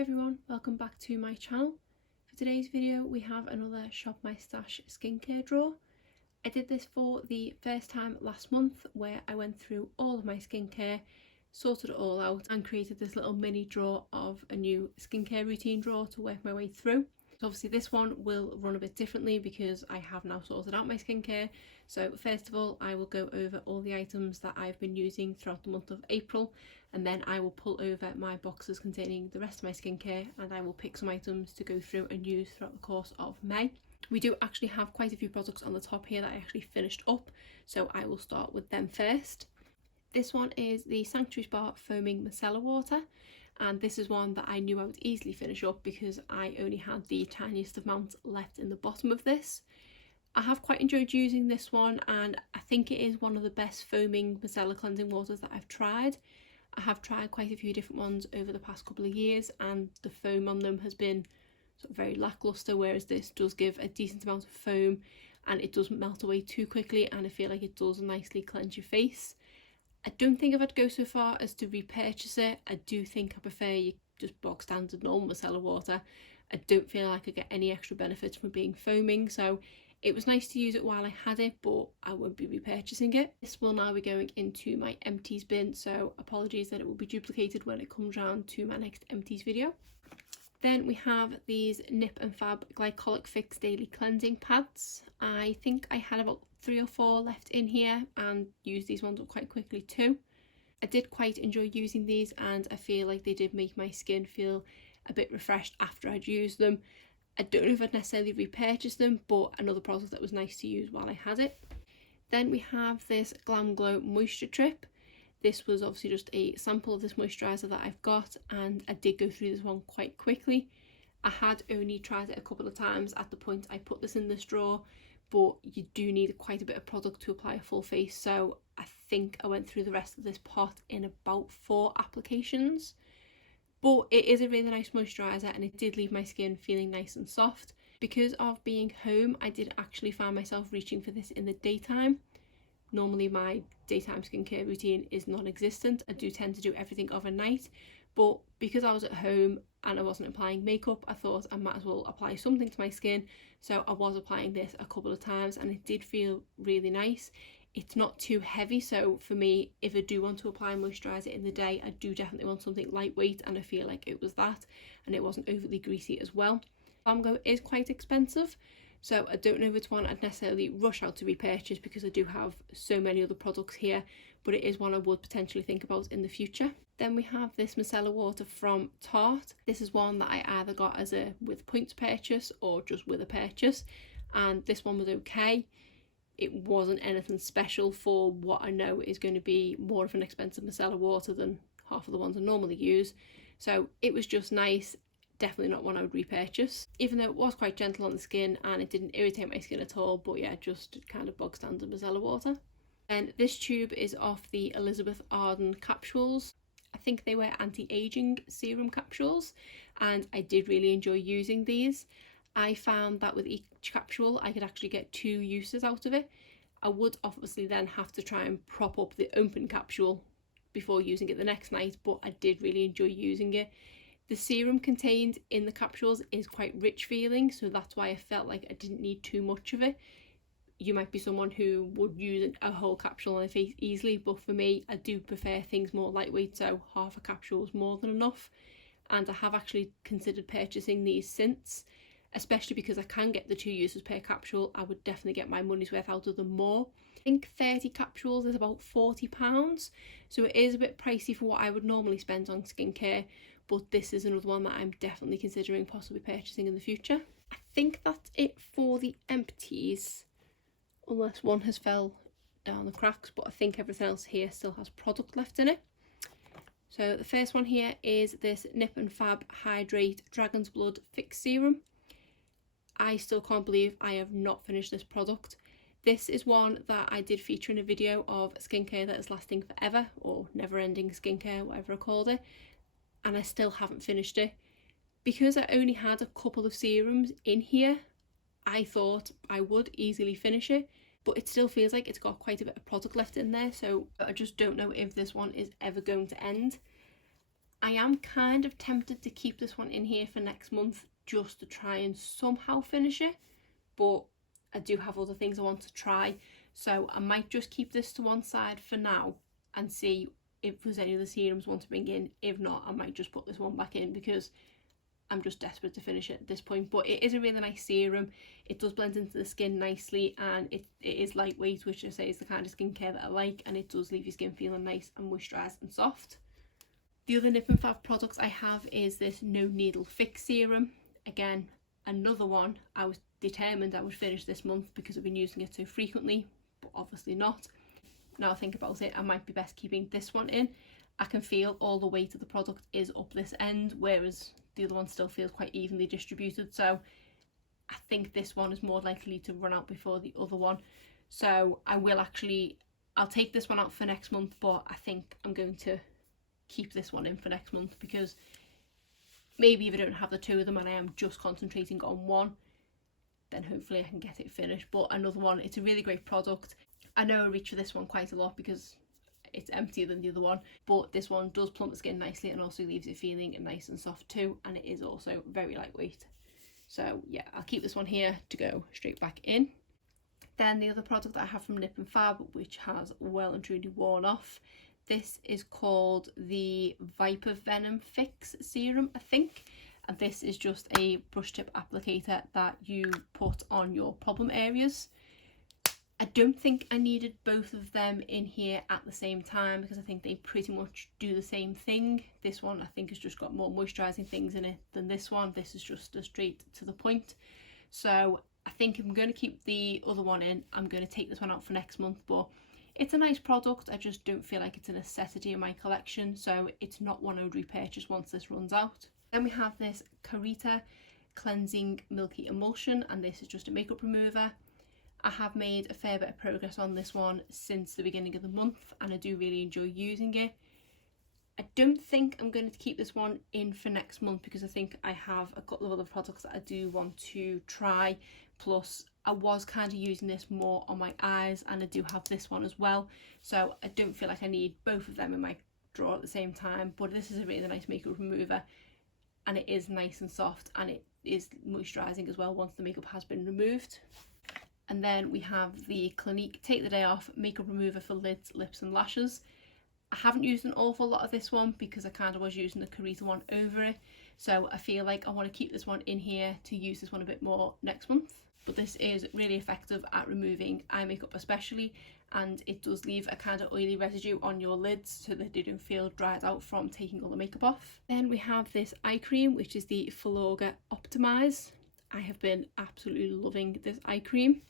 Hi everyone, welcome back to my channel. For today's video we have another Shop My Stash skincare drawer. I did this for the first time last month where I went through all of my skincare, sorted it all out and created this little mini drawer of a new skincare routine drawer to work my way through. So obviously this one will run a bit differently because I have now sorted out my skincare. So first of all I will go over all the items that I've been using throughout the month of April, and then I will pull over my boxes containing the rest of my skincare and I will pick some items to go through and use throughout the course of May. We do actually have quite a few products on the top here that I actually finished up, so I will start with them first. This one is the Sanctuary Spa Foaming Micellar Water, and this is one that I knew I would easily finish up because I only had the tiniest amount left in the bottom of this. I have quite enjoyed using this one and I think it is one of the best foaming micellar cleansing waters that I've tried. I have tried quite a few different ones over the past couple of years and the foam on them has been sort of very lackluster, whereas this does give a decent amount of foam and it doesn't melt away too quickly, and I feel like it does nicely cleanse your face. I don't think if I'd go so far as to repurchase it. I do think I prefer you just bog standard normal micellar water. I don't feel like I get any extra benefits from being foaming, so it was nice to use it while I had it, but I won't be repurchasing it. This will now be going into my empties bin, so apologies that it will be duplicated when it comes round to my next empties video. Then we have these Nip and Fab Glycolic Fix Daily Cleansing Pads. I think I had about 3 or 4 left in here and used these ones up quite quickly too. I did quite enjoy using these and I feel like they did make my skin feel a bit refreshed after I'd used them. I don't know if I'd necessarily repurchase them, but another product that was nice to use while I had it. Then we have this Glam Glow Moisture Trip. This was obviously just a sample of this moisturiser that I've got, and I did go through this one quite quickly. I had only tried it a couple of times at the point I put this in this drawer, but you do need quite a bit of product to apply a full face, so I think I went through the rest of this pot in about 4 applications. But it is a really nice moisturiser and it did leave my skin feeling nice and soft. Because of being home, I did actually find myself reaching for this in the daytime. Normally my daytime skincare routine is non-existent. I do tend to do everything overnight, but because I was at home and I wasn't applying makeup, I thought I might as well apply something to my skin. So I was applying this a couple of times and it did feel really nice. It's not too heavy, so for me, if I do want to apply moisturiser in the day, I do definitely want something lightweight, and I feel like it was that, and it wasn't overly greasy as well. Glam Glow is quite expensive, so I don't know if it's one I'd necessarily rush out to repurchase because I do have so many other products here, but it is one I would potentially think about in the future. Then we have this micellar water from Tarte. This is one that I either got as a with points purchase or just with a purchase, and this one was okay. It wasn't anything special for what I know is going to be more of an expensive micellar water than half of the ones I normally use. So it was just nice, definitely not one I would repurchase, even though it was quite gentle on the skin and it didn't irritate my skin at all, but yeah, just kind of bog standard micellar water. And this tube is off the Elizabeth Arden capsules. I think they were anti-aging serum capsules and I did really enjoy using these. I found that with each capsule I could actually get 2 uses out of it. I would obviously then have to try and prop up the open capsule before using it the next night, but I did really enjoy using it. The serum contained in the capsules is quite rich feeling, so that's why I felt like I didn't need too much of it. You might be someone who would use a whole capsule on their face easily, but for me, I do prefer things more lightweight, so half a capsule is more than enough. And I have actually considered purchasing these since, especially because I can get the 2 uses per capsule. I would definitely get my money's worth out of them more. I think 30 capsules is about £40, so it is a bit pricey for what I would normally spend on skincare, but this is another one that I'm definitely considering possibly purchasing in the future. I think that's it for the empties, unless one has fell down the cracks, but I think everything else here still has product left in it. So the first one here is this Nip and Fab Hydrate Dragon's Blood Fix Serum. I still can't believe I have not finished this product. This is one that I did feature in a video of skincare that is lasting forever, or never-ending skincare, whatever I called it, and I still haven't finished it. Because I only had a couple of serums in here, I thought I would easily finish it, but it still feels like it's got quite a bit of product left in there, so I just don't know if this one is ever going to end. I am kind of tempted to keep this one in here for next month just to try and somehow finish it, but I do have other things I want to try, so I might just keep this to one side for now and see if there's any other serums I want to bring in. If not, I might just put this one back in because I'm just desperate to finish it at this point. But it is a really nice serum. It does blend into the skin nicely, and it is lightweight, which I say is the kind of skincare that I like, and it does leave your skin feeling nice and moisturised and soft. The other Nip and Fab products I have is this No Needle Fix serum. Again, another one I was determined I would finish this month because I've been using it so frequently, but obviously not. Now I think about it, I might be best keeping this one in. I can feel all the weight of the product is up this end, whereas the other one still feels quite evenly distributed, so I think this one is more likely to run out before the other one. So I'll take this one out for next month, but I think I'm going to keep this one in for next month because maybe if I don't have the two of them and I am just concentrating on one, then hopefully I can get it finished. But another one, it's a really great product. I know I reach for this one quite a lot because it's emptier than the other one, but this one does plump the skin nicely and also leaves it feeling nice and soft too, and it is also very lightweight. So yeah, I'll keep this one here to go straight back in. Then the other product that I have from Nip and Fab, which has well and truly worn off, this is called the Viper Venom Fix Serum, I think. And this is just a brush tip applicator that you put on your problem areas. I don't think I needed both of them in here at the same time because I think they pretty much do the same thing. This one I think has just got more moisturising things in it than this one. This is just a straight to the point. So I think if I'm going to keep the other one in, I'm going to take this one out for next month. But it's a nice product, I just don't feel like it's a necessity in my collection, so it's not one I would repurchase once this runs out. Then we have this Carita Cleansing Milky Emulsion, and this is just a makeup remover. I have made a fair bit of progress on this one since the beginning of the month, and I do really enjoy using it. I don't think I'm going to keep this one in for next month because I think I have a couple of other products that I do want to try, plus I was kind of using this more on my eyes and I do have this one as well, so I don't feel like I need both of them in my drawer at the same time. But this is a really nice makeup remover and it is nice and soft and it is moisturising as well once the makeup has been removed. And then we have the Clinique Take the Day Off makeup remover for lids, lips and lashes. I haven't used an awful lot of this one because I kind of was using the Carita one over it, so I feel like I want to keep this one in here to use this one a bit more next month. But this is really effective at removing eye makeup especially, and it does leave a kind of oily residue on your lids so that they don't feel dried out from taking all the makeup off. Then we have this eye cream, which is the Filorga Optimize. I have been absolutely loving this eye cream.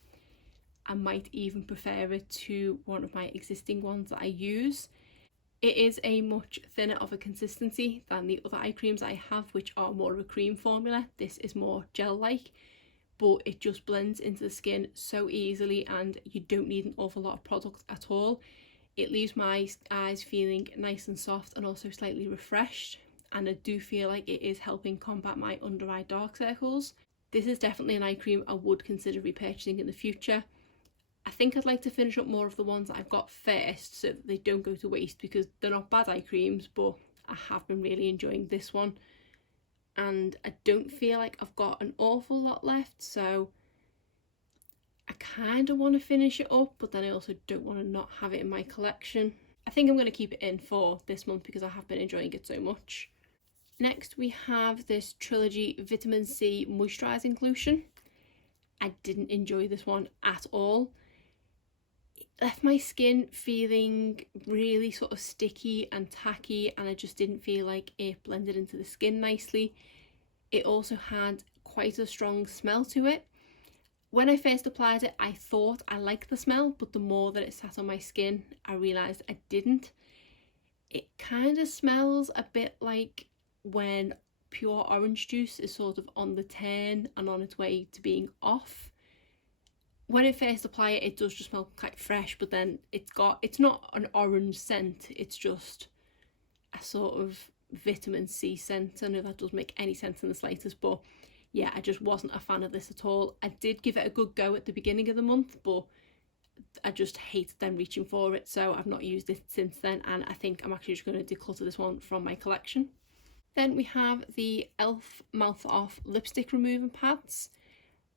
I might even prefer it to one of my existing ones that I use. It is a much thinner of a consistency than the other eye creams I have, which are more of a cream formula. This is more gel-like, but it just blends into the skin so easily and you don't need an awful lot of product at all. It leaves my eyes feeling nice and soft and also slightly refreshed, and I do feel like it is helping combat my under eye dark circles. This is definitely an eye cream I would consider repurchasing in the future. I think I'd like to finish up more of the ones that I've got first so that they don't go to waste, because they're not bad eye creams, but I have been really enjoying this one. And I don't feel like I've got an awful lot left, so I kind of want to finish it up, but then I also don't want to not have it in my collection. I think I'm going to keep it in for this month because I have been enjoying it so much. Next we have this Trilogy Vitamin C Moisturising Lotion. I didn't enjoy this one at all. It left my skin feeling really sort of sticky and tacky, and I just didn't feel like it blended into the skin nicely. It also had quite a strong smell to it. When I first applied it, I thought I liked the smell, but the more that it sat on my skin, I realised I didn't. It kind of smells a bit like when pure orange juice is sort of on the turn and on its way to being off. When I first apply it, it does just smell quite fresh, but then it's not an orange scent, it's just a sort of vitamin C scent. I know that doesn't make any sense in the slightest, but yeah, I just wasn't a fan of this at all. I did give it a good go at the beginning of the month, but I just hated them reaching for it, so I've not used it since then, and I think I'm actually just going to declutter this one from my collection. Then we have the e.l.f. Mouth Off lipstick removing pads.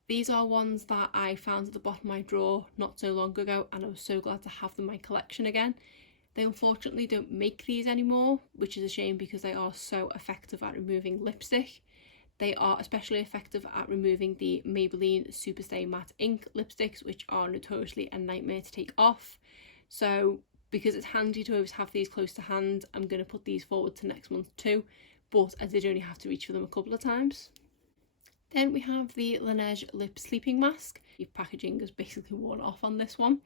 These are ones that I found at the bottom of my drawer not so long ago, and I was so glad to have them in my collection again. They unfortunately don't make these anymore, which is a shame because they are so effective at removing lipstick. They are especially effective at removing the Maybelline Superstay Matte Ink lipsticks, which are notoriously a nightmare to take off. So because it's handy to always have these close to hand, I'm going to put these forward to next month too, but I did only have to reach for them a couple of times. Then we have the Laneige Lip Sleeping Mask. The packaging is basically worn off on this one,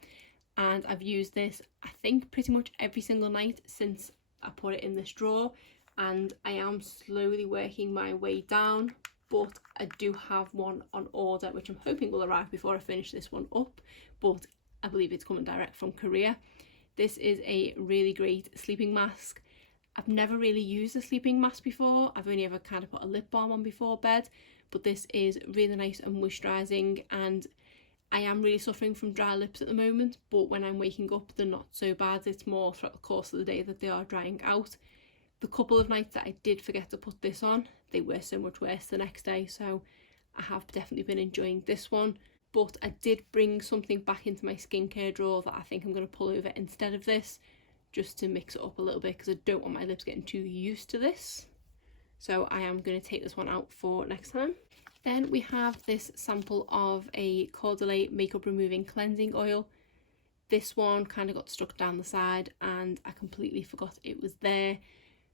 and I've used this I think pretty much every single night since I put it in this drawer, and I am slowly working my way down, but I do have one on order which I'm hoping will arrive before I finish this one up, but I believe it's coming direct from Korea. This is a really great sleeping mask. I've never really used a sleeping mask before. I've only ever kind of put a lip balm on before bed, but this is really nice and moisturising, and I am really suffering from dry lips at the moment, but when I'm waking up they're not so bad. It's more throughout the course of the day that they are drying out. The couple of nights that I did forget to put this on, they were so much worse the next day, so I have definitely been enjoying this one. But I did bring something back into my skincare drawer that I think I'm going to pull over instead of this, just to mix it up a little bit because I don't want my lips getting too used to this. So I am going to take this one out for next time. Then we have this sample of a Caudalie makeup removing cleansing oil. This one kind of got stuck down the side and I completely forgot it was there.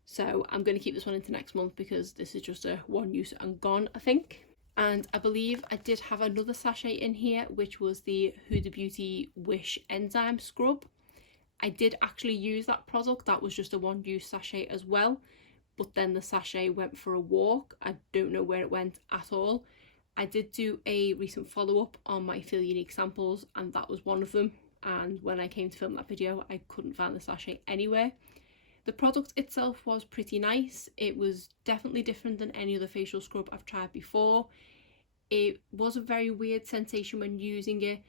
So I'm going to keep this one into next month because this is just a one use and gone, I think. And I believe I did have another sachet in here, which was the Huda Beauty Wish Enzyme Scrub. I did actually use that product. That was just a one use sachet as well. But then the sachet went for a walk. I don't know where it went at all. I did do a recent follow-up on my Feel Unique samples, and that was one of them. And when I came to film that video, I couldn't find the sachet anywhere. The product itself was pretty nice. It was definitely different than any other facial scrub I've tried before. It was a very weird sensation when using it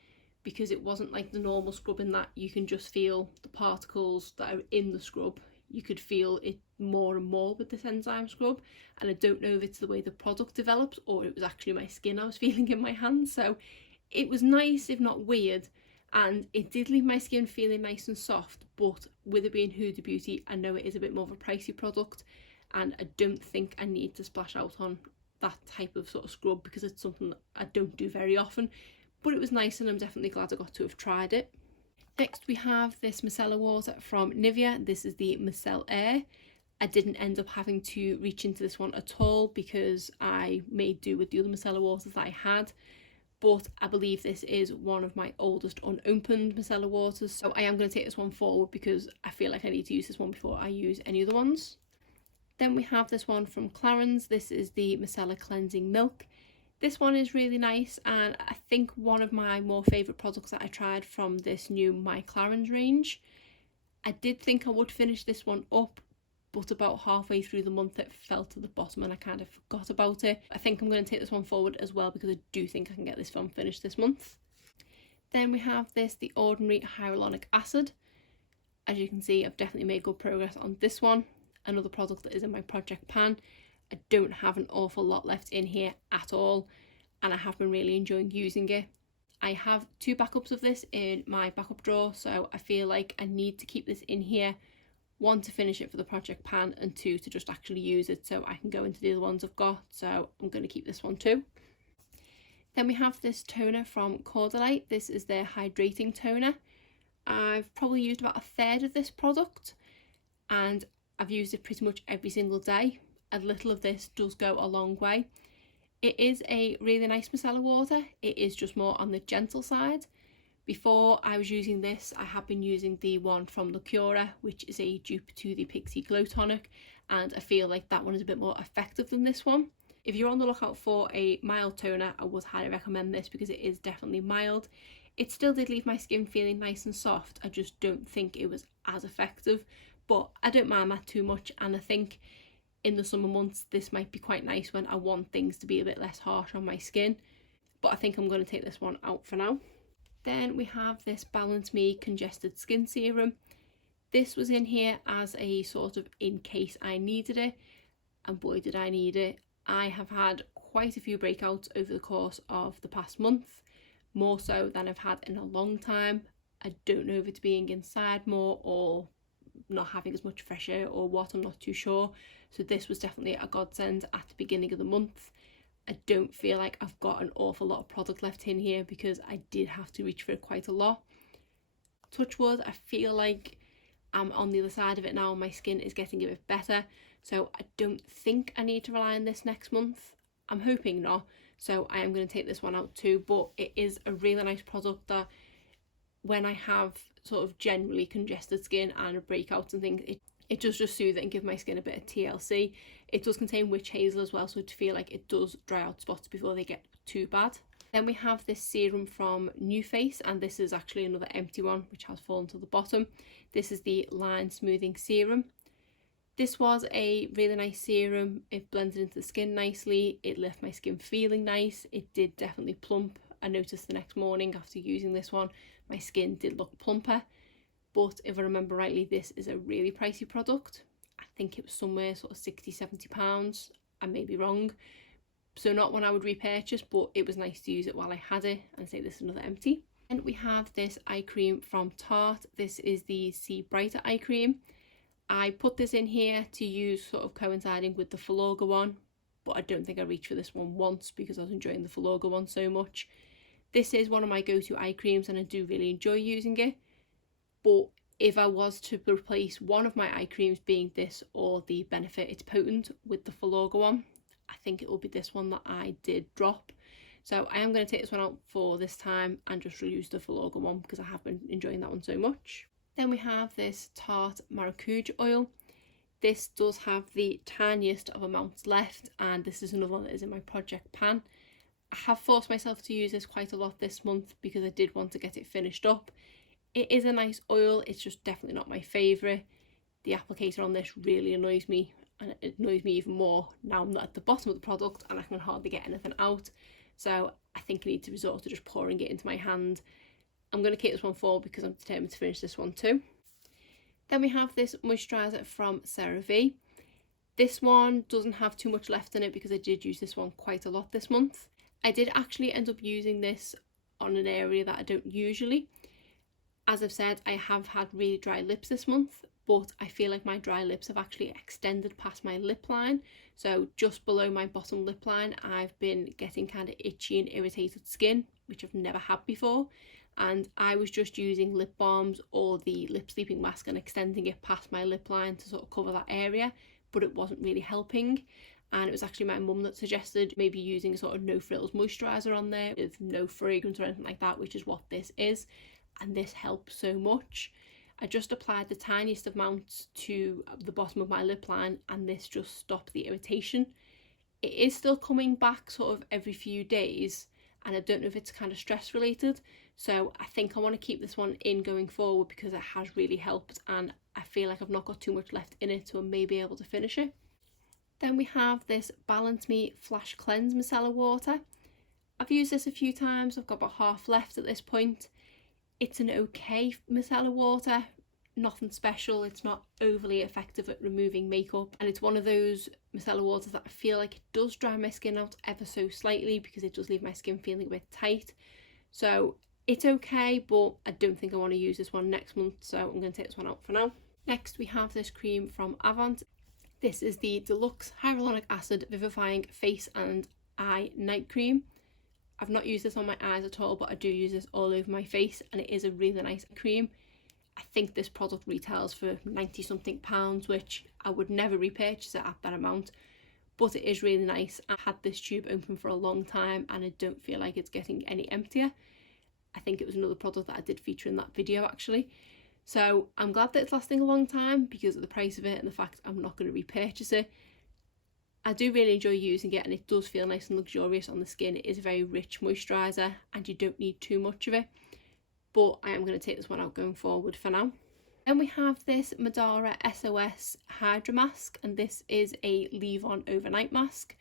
because it wasn't like the normal scrub in that you can just feel the particles that are in the scrub. You could feel it more and more with this enzyme scrub, and I don't know if it's the way the product develops or it was actually my skin I was feeling in my hands. So it was nice if not weird, and it did leave my skin feeling nice and soft, but with it being Huda Beauty, I know it is a bit more of a pricey product and I don't think I need to splash out on that type of sort of scrub because it's something that I don't do very often. But it was nice and I'm definitely glad I got to have tried it. Next we have this micellar water from Nivea. This is the Micelle Air. I didn't end up having to reach into this one at all because I made do with the other micellar waters that I had. But I believe this is one of my oldest unopened micellar waters, so I am going to take this one forward because I feel like I need to use this one before I use any other ones. Then we have this one from Clarins. This is the Micellar Cleansing Milk. This one is really nice, and I think one of my more favourite products that I tried from this new My Clarins range. I did think I would finish this one up, but about halfway through the month it fell to the bottom and I kind of forgot about it. I think I'm going to take this one forward as well because I do think I can get this one finished this month. Then we have this, the Ordinary Hyaluronic Acid. As you can see, I've definitely made good progress on this one. Another product that is in my project pan. I don't have an awful lot left in here at all, and I have been really enjoying using it. I have two backups of this in my backup drawer, so I feel like I need to keep this in here. One, to finish it for the project pan, and two, to just actually use it so I can go into the other ones I've got, so I'm going to keep this one too. Then we have this toner from Caudalie. This is their hydrating toner. I've probably used about a third of this product and I've used it pretty much every single day. A little of this does go a long way. It is a really nice micellar water. It is just more on the gentle side. Before I was using this, I have been using the one from Lacura, which is a dupe to the Pixi Glow Tonic, and I feel like that one is a bit more effective than this one. If you're on the lookout for a mild toner, I would highly recommend this because it is definitely mild. It still did leave my skin feeling nice and soft. I just don't think it was as effective, but I don't mind that too much, and I think in the summer months this might be quite nice when I want things to be a bit less harsh on my skin. But I think I'm going to take this one out for now. Then we have this Balance Me Congested Skin Serum. This was in here as a sort of in case I needed it. and boy did I need it. I have had quite a few breakouts over the course of the past month, more so than I've had in a long time. I don't know if it's being inside more or not having as much fresh air or what, I'm not too sure. So this was definitely a godsend at the beginning of the month. I don't feel like I've got an awful lot of product left in here because I did have to reach for it quite a lot. Touch wood, I feel like I'm on the other side of it now. My skin is getting a bit better, so I don't think I need to rely on this next month. I'm hoping not, so I am going to take this one out too, but it is a really nice product that when I have sort of generally congested skin and breakouts and things, it does just soothe it and give my skin a bit of TLC. It does contain witch hazel as well, so to feel like it does dry out spots before they get too bad. Then we have this serum from NuFace, and this is actually another empty one which has fallen to the bottom. This is the Line Smoothing Serum. This was a really nice serum. It blended into the skin nicely. It left my skin feeling nice. It did definitely plump. I noticed the next morning after using this one, my skin did look plumper. But if I remember rightly, this is a really pricey product. I think it was somewhere sort of £60–70. I may be wrong. So not one I would repurchase, but it was nice to use it while I had it. And say this is another empty. And we have this eye cream from Tarte. This is the See Brighter eye cream. I put this in here to use sort of coinciding with the Filorga one, but I don't think I reached for this one once because I was enjoying the Filorga one so much. This is one of my go-to eye creams and I do really enjoy using it. But if I was to replace one of my eye creams being this or the Benefit It's Potent with the Filorga one, I think it will be this one that I did drop. So I am going to take this one out for this time and just reuse the Filorga one because I have been enjoying that one so much. Then we have this Tarte Maracuja oil. This does have the tiniest of amounts left, and this is another one that is in my project pan. I have forced myself to use this quite a lot this month because I did want to get it finished up. It is a nice oil, it's just definitely not my favourite. The applicator on this really annoys me, and it annoys me even more now I'm not at the bottom of the product and I can hardly get anything out. So I think I need to resort to just pouring it into my hand. I'm going to keep this one forward because I'm determined to finish this one too. Then we have this moisturiser from CeraVe. This one doesn't have too much left in it because I did use this one quite a lot this month. I did actually end up using this on an area that I don't usually. As I've said, I have had really dry lips this month, but I feel like my dry lips have actually extended past my lip line. So just below my bottom lip line, I've been getting kind of itchy and irritated skin, which I've never had before. And I was just using lip balms or the lip sleeping mask and extending it past my lip line to sort of cover that area, but it wasn't really helping. And it was actually my mum that suggested maybe using a sort of no frills moisturiser on there with no fragrance or anything like that, which is what this is. And this helps so much. I just applied the tiniest amounts to the bottom of my lip line and this just stopped the irritation. It is still coming back sort of every few days, and I don't know if it's kind of stress related, so I think I want to keep this one in going forward because it has really helped and I feel like I've not got too much left in it, so I may be able to finish it. Then we have this Balance Me Flash Cleanse Micellar Water. I've used this a few times, I've got about half left at this point. It's an okay micellar water, nothing special, it's not overly effective at removing makeup, and it's one of those micellar waters that I feel like it does dry my skin out ever so slightly because it does leave my skin feeling a bit tight. So it's okay, but I don't think I want to use this one next month, so I'm going to take this one out for now. Next we have this cream from Avant. This is the Deluxe Hyaluronic Acid Vivifying Face and Eye Night Cream. I've not used this on my eyes at all, but I do use this all over my face and it is a really nice cream. I think this product retails for 90 something pounds, which I would never repurchase it at that amount, but it is really nice. I had this tube open for a long time and I don't feel like it's getting any emptier. I think it was another product that I did feature in that video actually. So I'm glad that it's lasting a long time because of the price of it and the fact I'm not going to repurchase it. I do really enjoy using it and it does feel nice and luxurious on the skin. It is a very rich moisturiser and you don't need too much of it. But I am going to take this one out going forward for now. Then we have this Madara SOS Hydra Mask, and this is a leave-on overnight mask.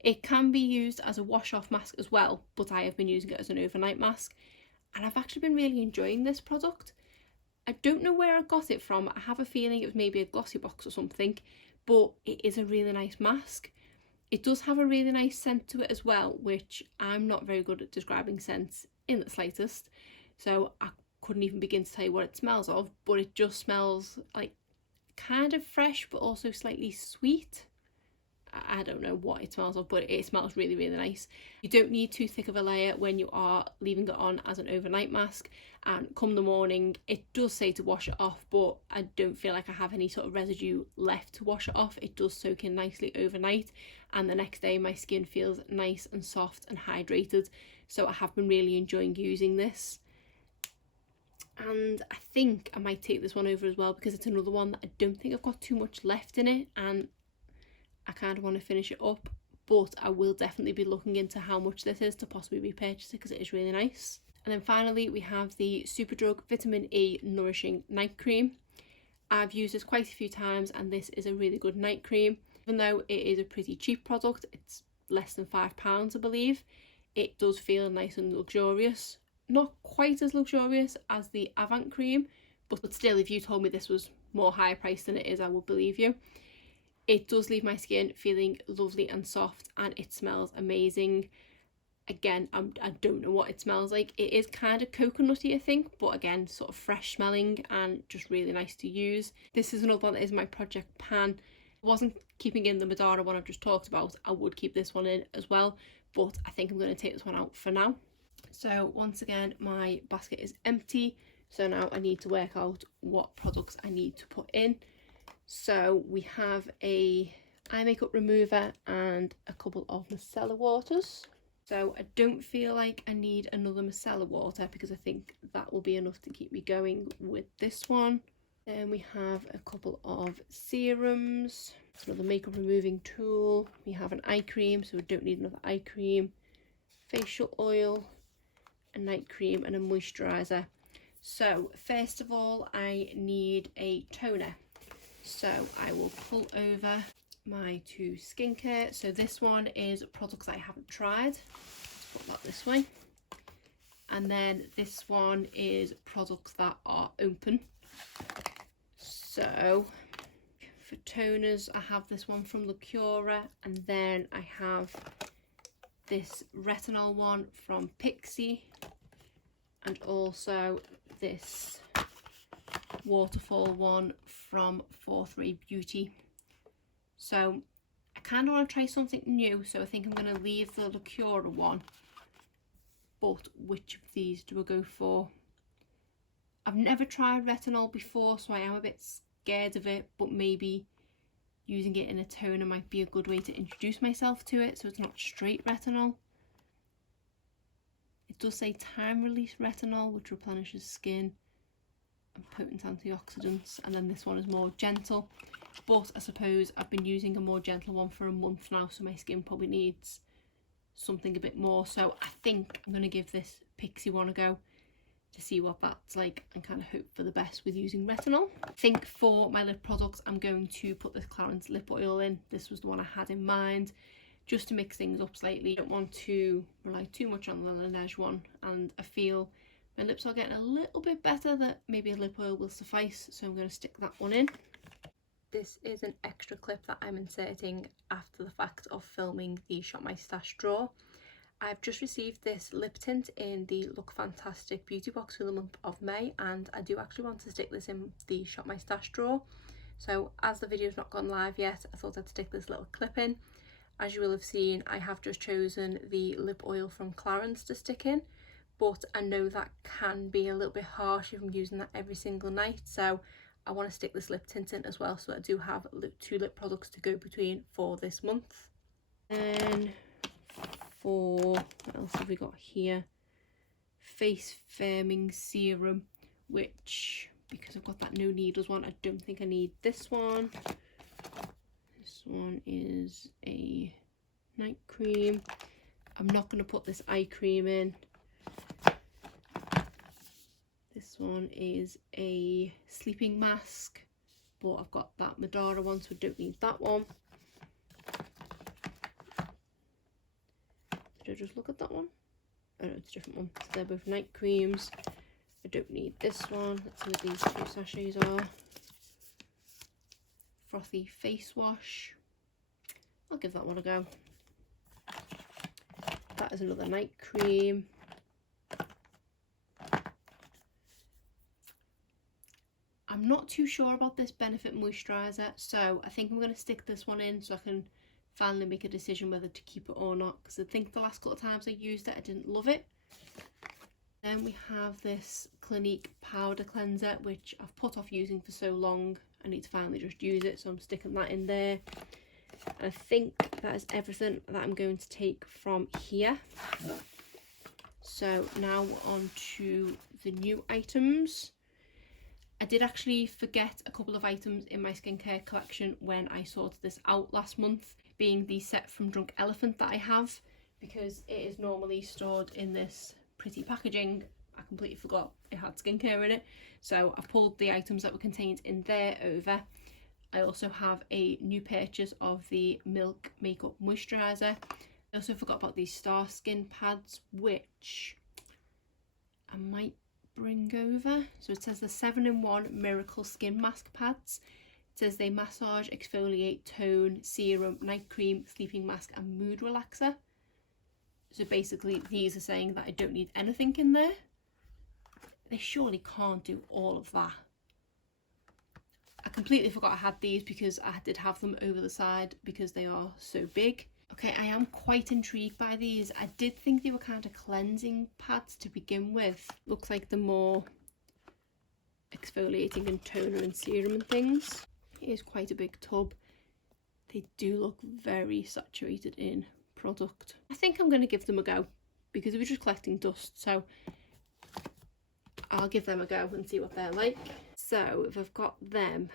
It can be used as a wash-off mask as well, but I have been using it as an overnight mask. And I've actually been really enjoying this product. I don't know where I got it from. I have a feeling it was maybe a Glossybox or something, but it is a really nice mask. It does have a really nice scent to it as well, which I'm not very good at describing scents in the slightest, so I couldn't even begin to tell you what it smells of, but it just smells like kind of fresh but also slightly sweet. I don't know what it smells of, but it smells really, really nice. You don't need too thick of a layer when you are leaving it on as an overnight mask, and come the morning it does say to wash it off, but I don't feel like I have any sort of residue left to wash it off. It does soak in nicely overnight, and the next day my skin feels nice and soft and hydrated, so I have been really enjoying using this. And I think I might take this one over as well, because it's another one that I don't think I've got too much left in it, and I kind of want to finish it up, but I will definitely be looking into how much this is to possibly repurchase it, because it is really nice. And then finally we have the Superdrug Vitamin E Nourishing Night Cream. I've used this quite a few times, and this is a really good night cream. Even though it is a pretty cheap product, it's less than £5 I believe, it does feel nice and luxurious. Not quite as luxurious as the Avant cream, but still, if you told me this was more high priced than it is, I would believe you. It does leave my skin feeling lovely and soft, and it smells amazing. Again, I don't know what it smells like. It is kind of coconutty, I think, but again, sort of fresh smelling and just really nice to use. This is another one that is my Project Pan. I wasn't keeping in the Madara one I've just talked about. I would keep this one in as well, but I think I'm going to take this one out for now. So once again, my basket is empty, so now I need to work out what products I need to put in. So we have a eye makeup remover and a couple of micellar waters. So I don't feel like I need another micellar water, because I think that will be enough to keep me going with this one. Then we have a couple of serums. It's another makeup removing tool. We have an eye cream, so we don't need another eye cream. Facial oil, a night cream and a moisturizer. So first of all, I need a toner. So I will pull over my two skincare. So this one is products I haven't tried. Let's put that this way. And then this one is products that are open. So for toners, I have this one from Lacura, and then I have this retinol one from Pixi, and also this waterfall one from 43 Beauty. So I kind of want to try something new, so I think I'm going to leave the Lacura one, but which of these do I go for? I've never tried retinol before, so I am a bit scared of it, but maybe using it in a toner might be a good way to introduce myself to it, so it's not straight retinol. It does say time release retinol, which replenishes skin and potent antioxidants, and then this one is more gentle, but I suppose I've been using a more gentle one for a month now, so my skin probably needs something a bit more. So I think I'm going to give this Pixi one a go to see what that's like, and kind of hope for the best with using retinol. I think for my lip products, I'm going to put this Clarins lip oil in. This was the one I had in mind, just to mix things up slightly. I don't want to rely too much on the Laneige one, and I feel my lips are getting a little bit better, that maybe a lip oil will suffice, so I'm going to stick that one in. This is an extra clip that I'm inserting after the fact of filming the Shop My Stash drawer. I've just received this lip tint in the Look Fantastic beauty box for the month of May, and I do actually want to stick this in the Shop My Stash drawer. So as the video's not gone live yet, I thought I'd stick this little clip in. As you will have seen, I have just chosen the lip oil from Clarins to stick in, but I know that can be a little bit harsh if I'm using that every single night, so I want to stick this lip tint in as well, so I do have two lip products to go between for this month. And for, what else have we got here? Face firming serum, which, because I've got that no needles one, I don't think I need this one. This one is a night cream. I'm not going to put this eye cream in. This one is a sleeping mask, but I've got that Madara one, so I don't need that one. Did I just look at that one? Oh no, it's a different one. So they're both night creams. I don't need this one. Let's see what these two sachets are. Frothy Face Wash. I'll give that one a go. That is another night cream. I'm not too sure about this Benefit moisturiser, so I think I'm going to stick this one in so I can finally make a decision whether to keep it or not, because I think the last couple of times I used it I didn't love it. Then we have this Clinique powder cleanser, which I've put off using for so long. I need to finally just use it, so I'm sticking that in there. I think that is everything that I'm going to take from here. So now we're on to the new items. I did actually forget a couple of items in my skincare collection when I sorted this out last month, being the set from Drunk Elephant that I have, because it is normally stored in this pretty packaging. I completely forgot it had skincare in it, so I've pulled the items that were contained in there over. I also have a new purchase of the Milk Makeup Moisturiser. I also forgot about these Star Skin pads, which I might bring over. So it says the 7-in-1 Miracle Skin Mask Pads. It says they massage, exfoliate, tone, serum, night cream, sleeping mask and mood relaxer. So basically these are saying that I don't need anything in there. They surely can't do all of that. I completely forgot I had these because I did have them over the side because they are so big. Okay, I am quite intrigued by these. I did think they were kind of cleansing pads to begin with. Looks like the more exfoliating and toner and serum and things. It is quite a big tub. They do look very saturated in product. I think I'm going to give them a go because we're just collecting dust, so I'll give them a go and see what they're like. So if I've got them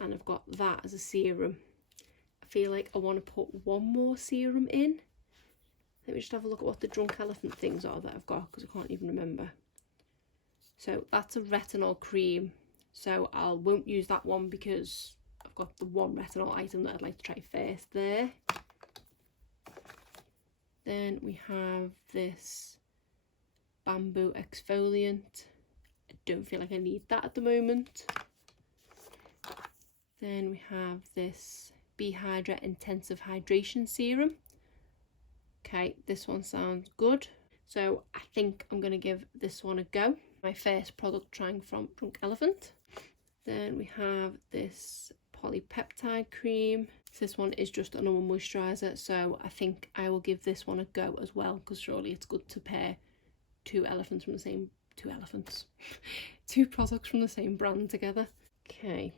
and I've got that as a serum, I feel like I want to put one more serum in. Let me just have a look at what the Drunk Elephant things are that I've got, because I can't even remember. So that's a retinol cream, so I won't use that one because I've got the one retinol item that I'd like to try first there. Then we have this bamboo exfoliant. I don't feel like I need that at the moment. Then we have this Behydra Intensive Hydration Serum. Okay, this one sounds good. So I think I'm going to give this one a go. My first product trying from Drunk Elephant. Then we have this polypeptide cream. This one is just a normal moisturiser, so I think I will give this one a go as well, because surely it's good to pair two products from the same brand together. Okay,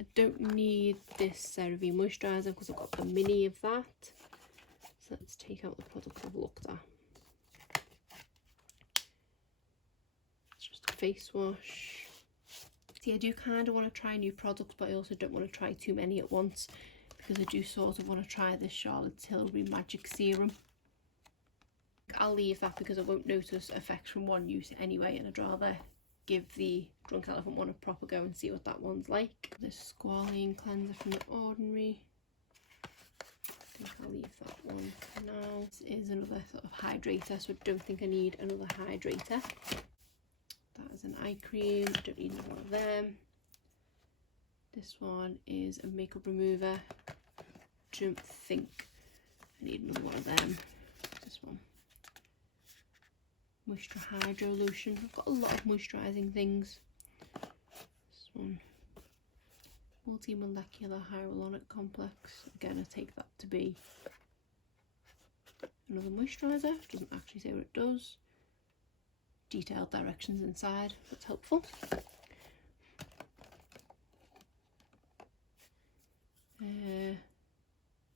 I don't need this CeraVe moisturiser because I've got the mini of that. So let's take out the products I've looked at. It's just a face wash. See, I do kind of want to try new products, but I also don't want to try too many at once, because I do sort of want to try this Charlotte Tilbury Magic Serum. I'll leave that because I won't notice effects from one use anyway, and I'd rather give the Drunk Elephant one a proper go and see what that one's like. This Squalene cleanser from The Ordinary. I think I'll leave that one for now. This is another sort of hydrator, so I don't think I need another hydrator. That is an eye cream, I don't need another one of them. This one is a makeup remover. Don't think I need another one of them. This one. Moisture Hydro Lotion. I've got a lot of moisturising things. This one. Multi-molecular hyaluronic complex. Again, I take that to be another moisturiser. Doesn't actually say what it does. Detailed directions inside. That's helpful.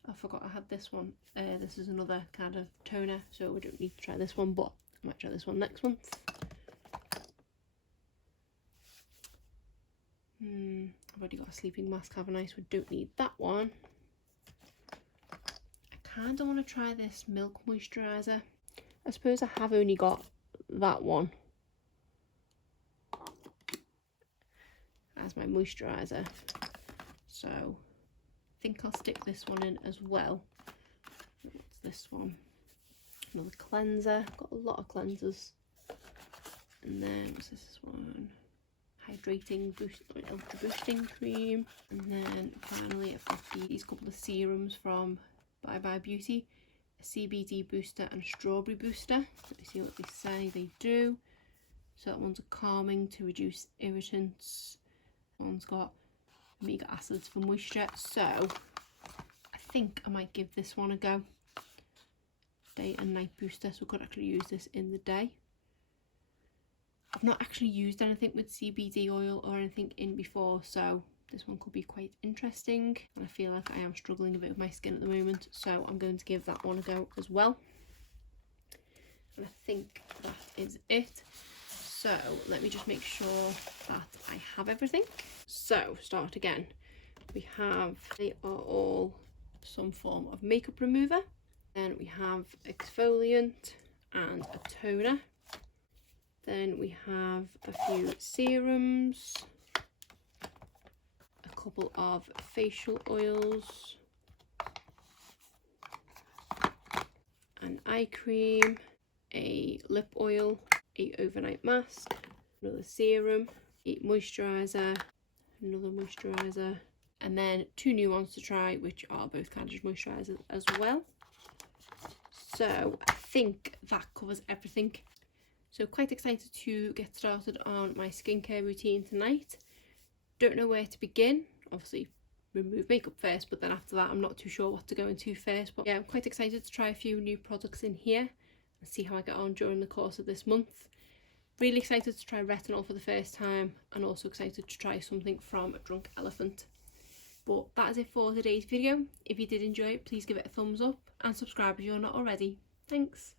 I forgot I had this one. This is another kind of toner, so we don't need to try this one, but I might try this one next month. I've already got a sleeping mask, haven't I? So we don't need that one. I kind of want to try this Milk Moisturiser. I suppose I have only got that one as my moisturiser, so I think I'll stick this one in as well. What's this one? Another cleanser. I've got a lot of cleansers. And then what's this one? hydrating boost, ultra boosting cream. And then finally I've got these couple of serums from Bye Bye Beauty, a CBD booster and a strawberry booster. Let me see what they say they do. So that one's a calming to reduce irritants. That one's got omega acids for moisture. So I think I might give this one a go. Day and night booster, so we could actually use this in the day. I've not actually used anything with CBD oil or anything in before, so this one could be quite interesting. And I feel like I am struggling a bit with my skin at the moment, so I'm going to give that one a go as well. And I think that is it. So let me just make sure that I have everything. So start again. We have, they are all some form of makeup remover. Then we have exfoliant and a toner. Then we have a few serums, a couple of facial oils, an eye cream, a lip oil, a overnight mask, another serum, a moisturiser, another moisturiser, and then 2 new ones to try, which are both kind of just moisturisers as well. So I think that covers everything. So quite excited to get started on my skincare routine tonight. Don't know where to begin. Obviously remove makeup first, but then after that I'm not too sure what to go into first. But yeah, I'm quite excited to try a few new products in here and see how I get on during the course of this month. Really excited to try retinol for the first time, and also excited to try something from Drunk Elephant. But that is it for today's video. If you did enjoy it, please give it a thumbs up and subscribe if you're not already. Thanks.